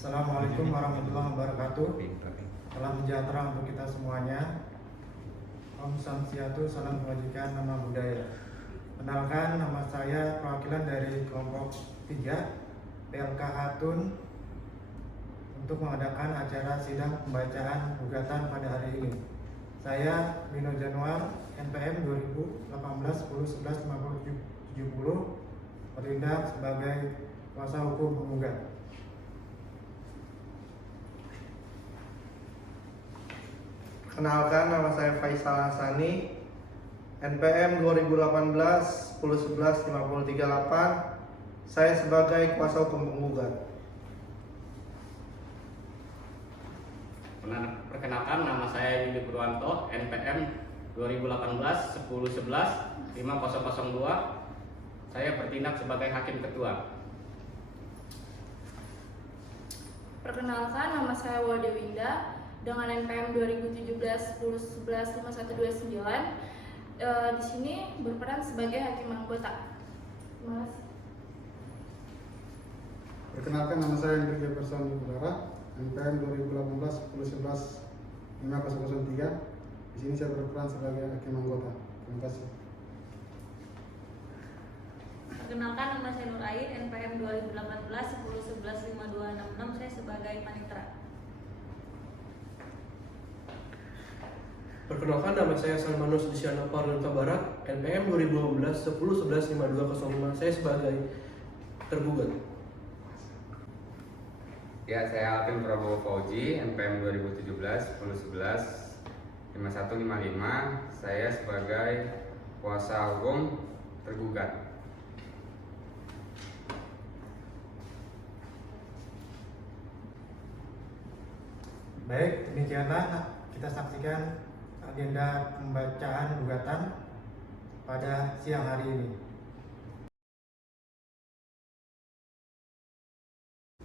Assalamualaikum warahmatullahi wabarakatuh. Salam sejahtera untuk kita semuanya. Om Swastiastu, salam kebajikan, nama budaya. Kenalkan, nama saya perwakilan dari kelompok 3 PLK Hatun untuk mengadakan acara sidang pembacaan gugatan pada hari ini. Saya Mino Januar, NPM 2018 10 11 50 70, bertindak sebagai kuasa hukum penggugat. Kenalkan, nama saya Faisal Hasani, NPM 2018 10 11 50 38. Saya sebagai kuasa hukum penggugat. Perkenalkan, nama saya Yudi Purwanto, NPM 2018 10 11 5002. Saya bertindak sebagai hakim ketua. Perkenalkan, nama saya Wade Winda dengan NPM 2017 10 11 5129. Di sini berperan sebagai hakim anggota. Terima kasih. Perkenalkan, nama saya Hendrik Jefferson Udara, NPM 2018 10 11 5003. Di sini saya berperan sebagai hakim anggota. Terima kasih. Perkenalkan, nama saya Nur Ain, NPM 2018 10 11 5266. Saya sebagai panitera. Perkenalkan, nama saya Salmanus Disyana Parduta Barat, NPM 2015 10 11 5205. Saya sebagai tergugat. Ya, saya Alvin Prabowo Fauji, NPM 2017 10 11 5155. Saya sebagai kuasa hukum tergugat. Baik, demikianlah kita saksikan agenda pembacaan gugatan pada siang hari ini.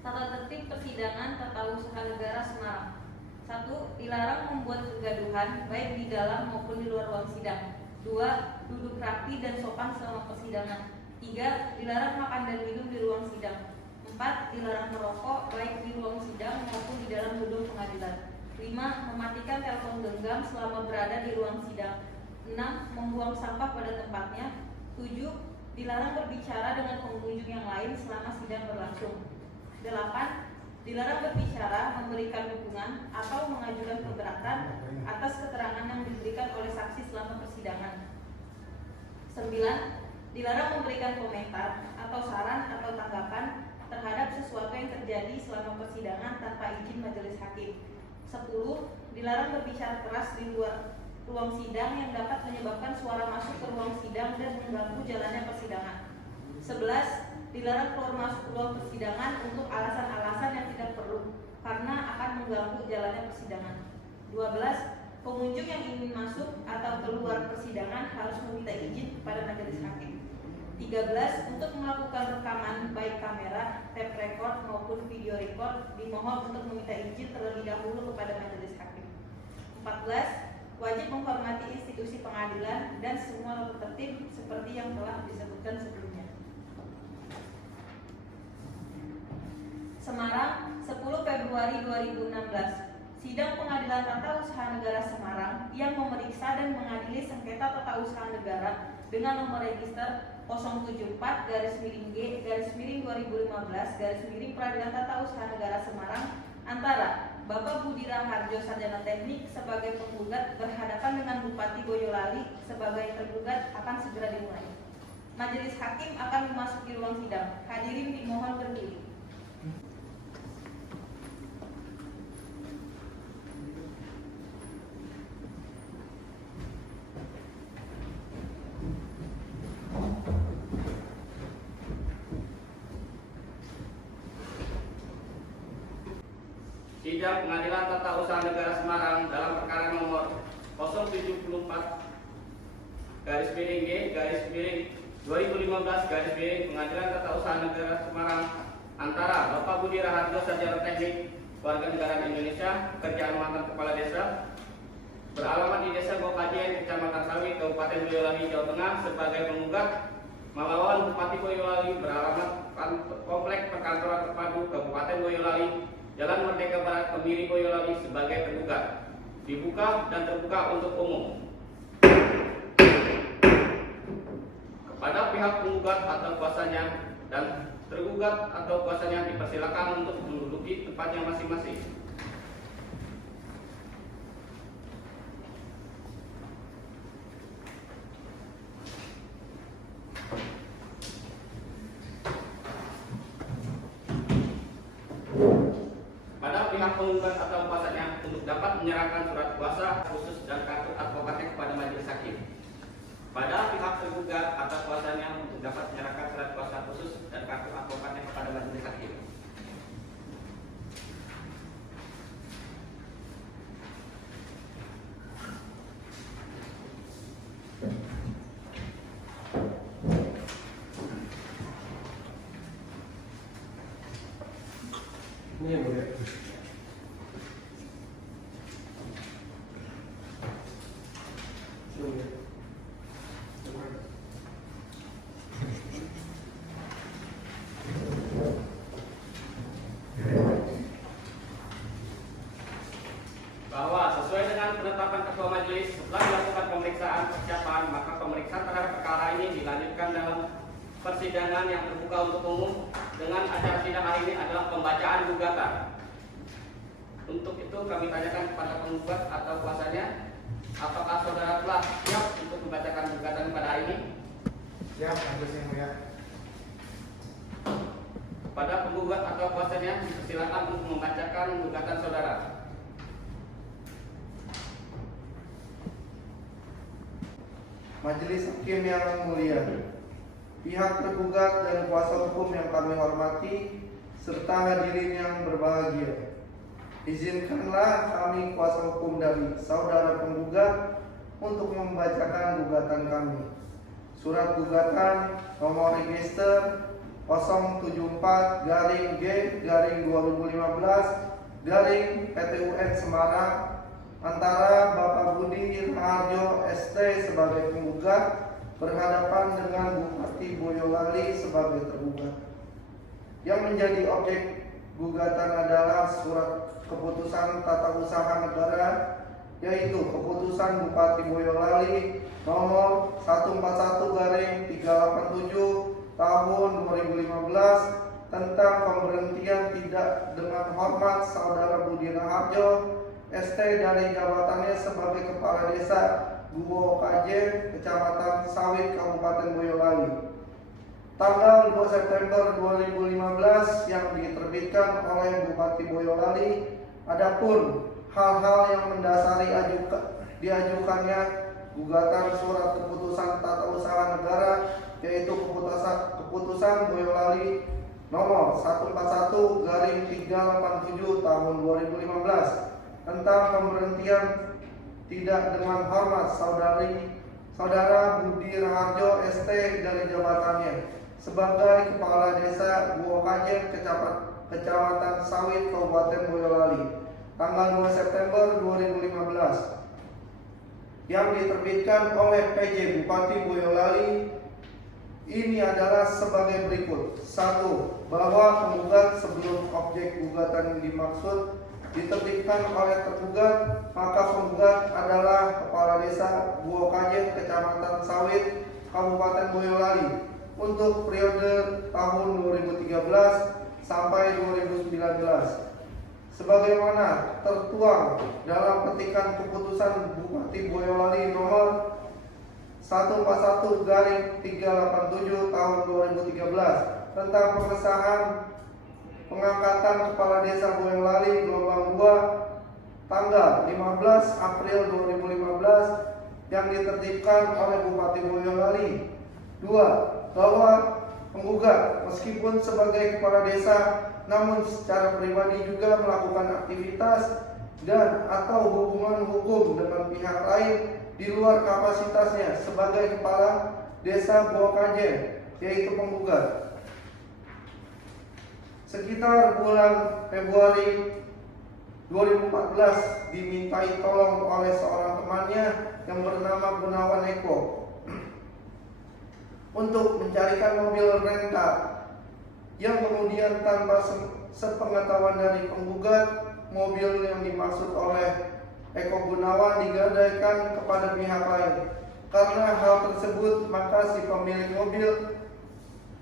Tata tertib persidangan Tata Usaha Negara Semarang. 1. Dilarang membuat kegaduhan baik di dalam maupun di luar ruang sidang. 2. Duduk rapi dan sopan selama persidangan. 3. Dilarang makan dan minum di ruang sidang. 4. Dilarang merokok baik di ruang sidang maupun di dalam gedung pengadilan. 5. Mematikan telepon genggam selama berada di ruang sidang. 6. Membuang sampah pada tempatnya. 7. Dilarang berbicara dengan pengunjung yang lain selama sidang berlangsung. 8. Dilarang berbicara, memberikan dukungan, atau mengajukan keberatan atas keterangan yang diberikan oleh saksi selama persidangan. 9. Dilarang memberikan komentar atau saran atau tanggapan terhadap sesuatu yang terjadi selama persidangan tanpa izin majelis hakim. 10. Dilarang berbicara keras di luar ruang sidang yang dapat menyebabkan suara masuk ke ruang sidang dan mengganggu jalannya persidangan. 11. Dilarang keluar masuk ruang persidangan untuk alasan-alasan yang tidak perlu karena akan mengganggu jalannya persidangan. 12. Pengunjung yang ingin masuk atau keluar persidangan harus meminta izin kepada majelis hakim. 13. Untuk melakukan rekaman baik kamera, tape record maupun video record dimohon untuk meminta izin terlebih dahulu kepada majelis hakim. 14. Wajib menghormati institusi pengadilan dan semua tata tertib seperti yang telah disebutkan sebelumnya. Semarang, 10 Februari 2016. Sidang Pengadilan Tata Usaha Negara Semarang yang memeriksa dan mengadili sengketa tata usaha negara dengan nomor register 074-G-2015 Peradilan Tata Usaha Negara Semarang antara Bapak Budi Raharjo Sarjana Teknik sebagai penggugat berhadapan dengan Bupati Boyolali sebagai tergugat akan segera dimulai. Majelis hakim akan memasuki ruang sidang. Hadirin dimohon berdiri. Sidang Pengadilan Tata Usaha Negara Semarang dalam perkara nomor 074-G-2015 Pengadilan Tata Usaha Negara Semarang antara Bapak Budi Raharjo Sarjana Teknik Warga Negara Indonesia, pekerjaan mantan kepala desa, beralamat di Desa Gokadien, Kecamatan Sawi, Kabupaten Boyolali, Jawa Tengah sebagai penggugat melawan Bupati Boyolali beralamat Komplek Perkantoran Terpadu Kabupaten Boyolali Jalan Merdeka Barat Kemiri Boyolali sebagai tergugat. Dibuka dan terbuka untuk umum. Kepada pihak penggugat atau kuasanya dan tergugat atau kuasanya dipersilakan untuk menduduki tempatnya masing-masing. Pada pihak penggugat atau kuasanya untuk dapat menyerahkan surat kuasa khusus dan kartu advokatnya kepada majelis hakim. Pada pihak tergugat atau kuasanya untuk dapat menyerahkan surat kuasa khusus dan kartu advokatnya kepada majelis hakim. Ini yang mulia. Bahwa sesuai dengan penetapan ketua majelis, setelah dilakukan pemeriksaan persiapan, maka pemeriksaan terhadap perkara ini dilanjutkan dalam persidangan yang terbuka untuk umum dengan acara sidang hari ini adalah pembacaan gugatan. Untuk itu kami tanyakan kepada penggugat atau kuasanya, apakah saudara telah siap untuk membacakan gugatan pada hari ini? Siap, majelis yang mulia. Pada penggugat atau kuasanya silakan untuk membacakan gugatan saudara. Majelis Hakim yang mulia, pihak tergugat dan kuasa hukum yang kami hormati, serta hadirin yang berbahagia. Izinkanlah kami kuasa hukum dari saudara penggugat untuk membacakan gugatan kami. Surat gugatan nomor register 074-G-2015-PTUN Semarang antara Bapak Budi Raharjo ST sebagai penggugat berhadapan dengan Bupati Boyolali sebagai tergugat. Yang menjadi objek gugatan adalah surat keputusan tata usaha negara, yaitu keputusan Bupati Boyolali nomor 141/387 tahun 2015 tentang pemberhentian tidak dengan hormat saudara Budi Raharjo ST dari jabatannya sebagai Kepala Desa Guwo Kaje, Kecamatan Sawit, Kabupaten Boyolali. Tanggal 2 September 2015 yang diterbitkan oleh Bupati Boyolali. Adapun hal-hal yang mendasari diajukannya gugatan surat keputusan tata usaha negara, yaitu keputusan Boyolali nomor 141/387 tahun 2015 tentang pemberhentian tidak dengan hormat saudara Budi Raharjo ST dari jabatannya sebagai Kepala Desa Guwo Kaje, Kecamatan Sawit, Kabupaten Boyolali, tanggal 2 September 2015, yang diterbitkan oleh PJ Bupati Boyolali. Ini adalah sebagai berikut. 1. Bahwa penggugat sebelum objek gugatan dimaksud diterbitkan oleh tergugat, maka penggugat adalah Kepala Desa Guwo Kaje, Kecamatan Sawit, Kabupaten Boyolali untuk periode tahun 2013 sampai 2019. Sebagaimana tertuang dalam petikan keputusan Bupati Boyolali nomor 141/387 tahun 2013 tentang pengesahan pengangkatan Kepala Desa Boyolali gelombang 2 tanggal 15 April 2015 yang ditertibkan oleh Bupati Boyolali. 2. Bahwa penggugat meskipun sebagai kepala desa namun secara pribadi juga melakukan aktivitas dan atau hubungan hukum dengan pihak lain di luar kapasitasnya sebagai kepala desa Guwo Kaje, yaitu penggugat. Sekitar bulan Februari 2014 dimintai tolong oleh seorang temannya yang bernama Gunawan Eko untuk mencarikan mobil rental yang kemudian tanpa sepengetahuan dari penggugat, mobil yang dimaksud oleh Eko Gunawan digadaikan kepada pihak lain. Karena hal tersebut, maka si pemilik mobil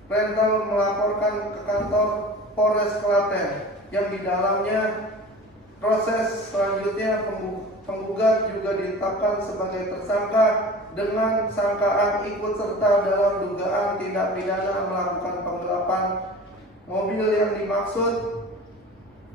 rental melaporkan ke kantor Polres Klaten yang di dalamnya proses selanjutnya penggugat juga ditetapkan sebagai tersangka dengan sangkaan ikut serta dalam dugaan tindak pidana melakukan penggelapan mobil yang dimaksud.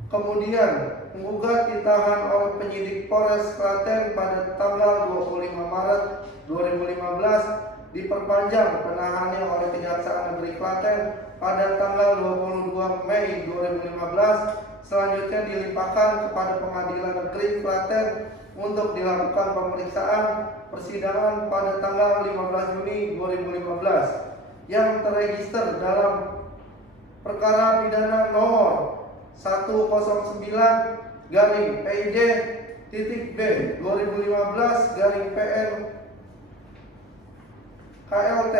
Kemudian penggugat ditahan oleh penyidik Polres Klaten pada tanggal 25 Maret 2015, diperpanjang penahanannya oleh Kejaksaan Negeri Klaten pada tanggal 22 Mei 2015. Selanjutnya dilimpahkan kepada Pengadilan Negeri Klaten untuk dilakukan pemeriksaan persidangan pada tanggal 15 Juni 2015 yang terregister dalam perkara pidana nomor 109-PID-B 2015-PN KLT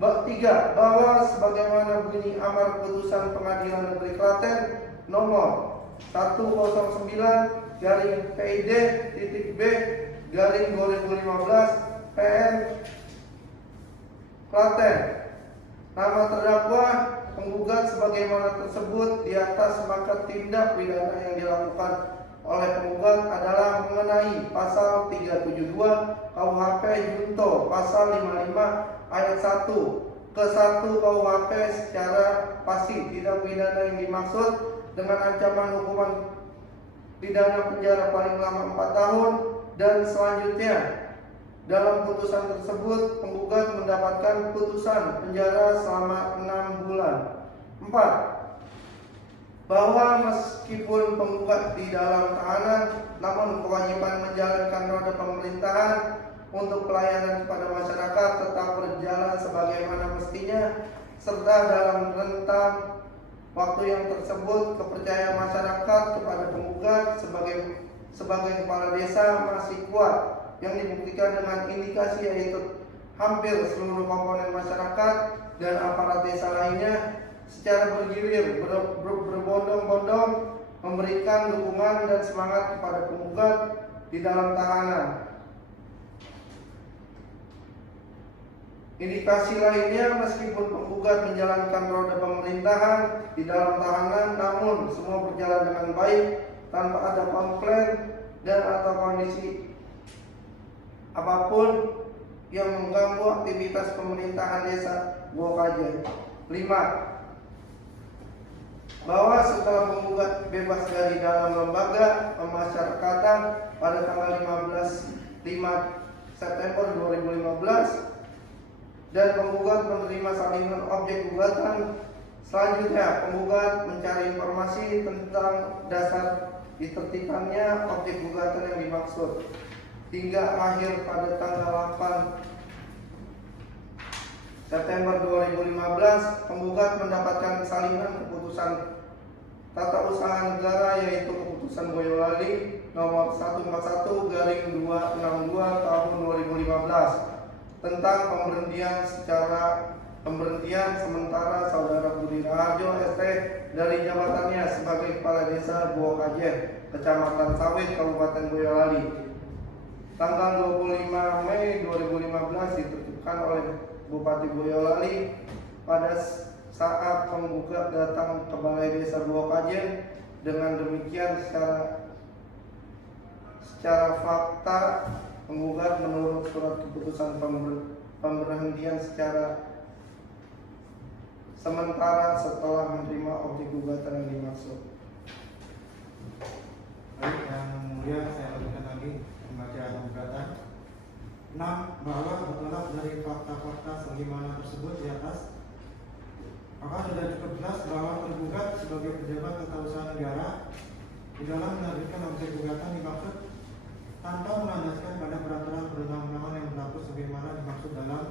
bab 3 bahwa sebagaimana bunyi amar putusan Pengadilan Negeri Klaten nomor 109-PID-B 2015-PN Klaten. Nama terdakwa penggugat sebagaimana tersebut di atas, maka tindak pidana yang dilakukan oleh penggugat adalah mengenai pasal 372 KUHP Junto, pasal 55 ayat 1 ke 1 KUHP secara pasti. Tindak pidana yang dimaksud dengan ancaman hukuman pidana penjara paling lama 4 tahun dan selanjutnya. Dalam putusan tersebut, penggugat mendapatkan putusan penjara selama 6 bulan. 4. Bahwa meskipun penggugat di dalam tahanan, namun kewajiban menjalankan roda pemerintahan untuk pelayanan kepada masyarakat tetap berjalan sebagaimana mestinya, serta dalam rentang waktu yang tersebut kepercayaan masyarakat kepada penggugat sebagai kepala desa masih kuat, yang dibuktikan dengan indikasi yaitu hampir seluruh komponen masyarakat dan aparat desa lainnya secara bergilir berbondong-bondong memberikan dukungan dan semangat kepada penggugat di dalam tahanan. Indikasi lainnya, meskipun penggugat menjalankan roda pemerintahan di dalam tahanan, namun semua berjalan dengan baik tanpa ada komplain dan atau kondisi apapun yang mengganggu aktivitas pemerintahan desa Bokajen. 5. Bahwa setelah penggugat bebas dari dalam lembaga pemasyarakatan pada tanggal 5 September 2015 dan penggugat menerima salinan objek gugatan, selanjutnya penggugat mencari informasi tentang dasar ditertibkannya objek gugatan yang dimaksud. Hingga akhir pada tanggal 8 September 2015, penggugat mendapatkan salinan keputusan tata usaha negara, yaitu keputusan Boyolali nomor 141/262 tahun 2015 tentang pemberhentian sementara Saudara Budi Raharjo ST dari jabatannya sebagai Kepala Desa Bokajen, Kecamatan Sawit, Kabupaten Boyolali. Tanggal 25 Mei 2015 ditertibkan oleh Bupati Boyolali pada saat penggugat datang ke Balai Desa Bokajen. Dengan demikian secara fakta penggugat menurut surat keputusan pemberhentian secara sementara setelah menerima objek gugatan yang dimaksud. Baik, yang mulia saya lanjutkan lagi pembacaan gugatan. 6. Bahwa bertolak dari fakta-fakta sebagaimana tersebut di atas, maka sudah cukup jelas bahwa tergugat sebagai pejabat tata usaha negara di dalam menerbitkan objek gugatan dimaksud tanpa melandaskan pada peraturan perundang-undangan yang berlaku sebagaimana dimaksud dalam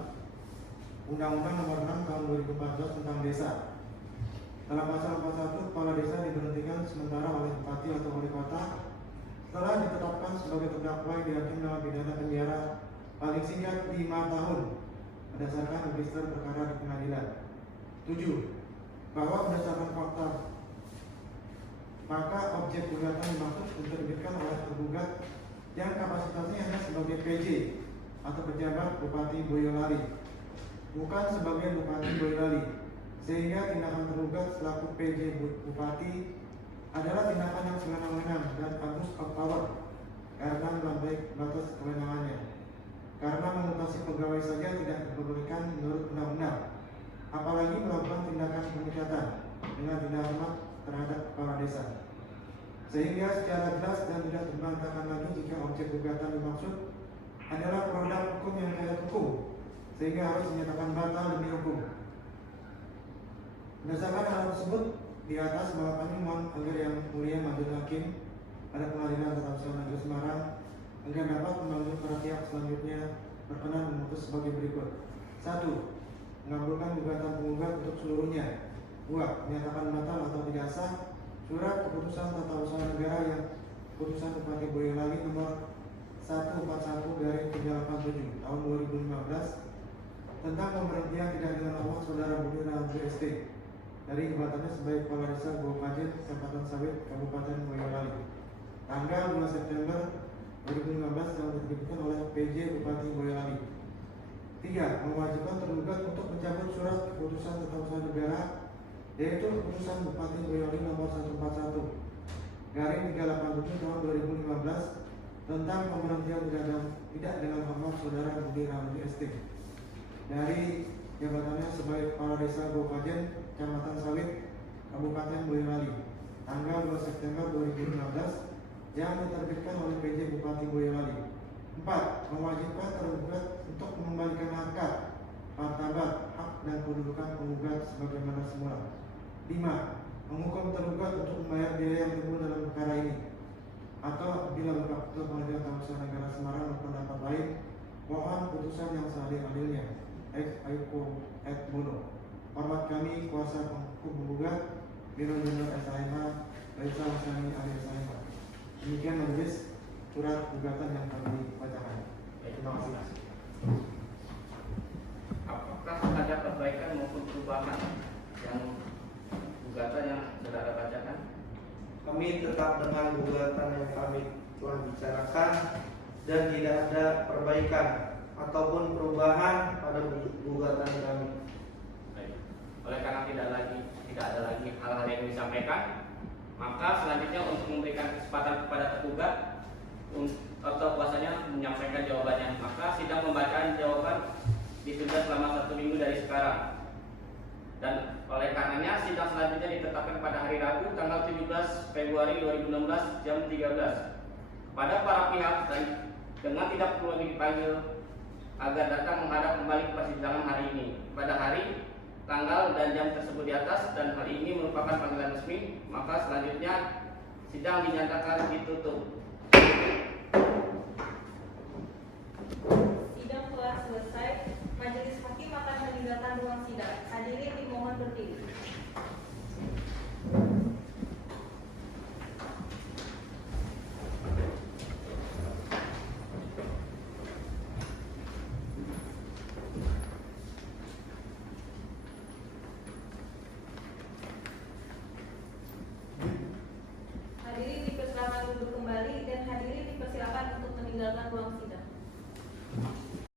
Undang-Undang Nomor 6 Tahun 2014 tentang Desa. Dalam pasal 41, kepala desa diberhentikan sementara oleh bupati atau wali kota setelah ditetapkan sebagai terdakwa yang dihakim dalam pidana penjara paling singkat 5 tahun berdasarkan register perkara di pengadilan. 7. Bahwa berdasarkan fakta maka objek gugatan dimaksud diterbitkan oleh tergugat yang kapasitasnya hanya sebagai PJ atau pejabat Bupati Boyolali, bukan sebagai Bupati Boyolali, sehingga tindakan tergugat selaku PJ Bupati adalah tindakan yang sewenang-wenang dan abuse of power karena melampaui batas kewenangannya. Karena memutasi pegawai saja tidak diperbolehkan menurut undang-undang, apalagi melakukan tindakan pemecatan dengan tidak hormat terhadap kepala desa. Sehingga secara jelas dan tidak terbantahkan lagi jika objek gugatan dimaksud adalah produk hukum yang kaya hukum, sehingga harus dinyatakan batal demi hukum. Berdasarkan hal tersebut, di atas bahwa kami mohon agar yang mulia majelis hakim pada Pengadilan Tata Usaha Negeri Semarang agar dapat memanggil para pihak selanjutnya berkenan memutus sebagai berikut. 1. Mengabulkan gugatan penggugat untuk seluruhnya. 2. Menyatakan batal atau tidak sah surat keputusan Tata Usaha Negara yang Keputusan Bupati Boyolali nomor 141/387 tahun 2015 tentang pemberhentian tidak dengan hormat Saudara Budi Raharjo ST dari jabatannya sebagai Kepala Desa Gokajen, Kecamatan Sawit, Kabupaten Boyolali, tanggal 2 September 2015 yang diterbitkan oleh PJ Bupati Boyolali. 3. Mewajibkan tergugat untuk mencabut surat keputusan Tata Usaha Negara yaitu Keputusan Bupati Boyolali nomor 141/387 tahun 2015 tentang pemberhentian tidak dengan hormat Saudara Budi Raharjo ST dari jabatannya sebagai Kepala Desa Gokajen, Kecamatan Sawit, Kabupaten Boyolali, tanggal 2 September 2015 yang diterbitkan oleh PJ Bupati Boyolali. 4. Mewajibkan tergugat untuk mengembalikan harkat, martabat, hak dan kedudukan penggugat sebagaimana semula. 5. Menghukum tergugat untuk membayar biaya yang timbul dalam perkara ini, atau bila Bapak Ketua Pengadilan Tata Usaha Negara Semarang berpendapat lain, mohon putusan yang seadil-adilnya. Ex aequo et bono. Hormat kami kuasa hukum penggugat Biro Jenderal SHMH Raisa Hassani Ali SHMH. Demikian majelis surat gugatan yang kami bacakan. Terima kasih. Apakah ada perbaikan maupun perubahan yang gugatan yang saudara bacakan? Kami tetap dengan gugatan yang kami telah bicarakan dan tidak ada perbaikan ataupun perubahan pada gugatan kami. Baik. Oleh karena tidak ada lagi hal-hal yang disampaikan, maka selanjutnya untuk memberikan kesempatan kepada tergugat atau kuasanya menyampaikan jawabannya, maka sidang pembacaan jawaban ditunda selama 1 minggu dari sekarang. Dan oleh karenanya sidang selanjutnya ditetapkan pada hari Rabu tanggal 17 Februari 2016 jam 13 pada para pihak dan dengan tidak perlu lagi dipanggil agar datang menghadap kembali ke persidangan hari ini pada hari, tanggal dan jam tersebut di atas, dan hal ini merupakan panggilan resmi, maka selanjutnya sidang dinyatakan ditutup. Sidang telah selesai. Majelis hakim akan meninggalkan ruang sidang. Hadirin dimohon berdiri.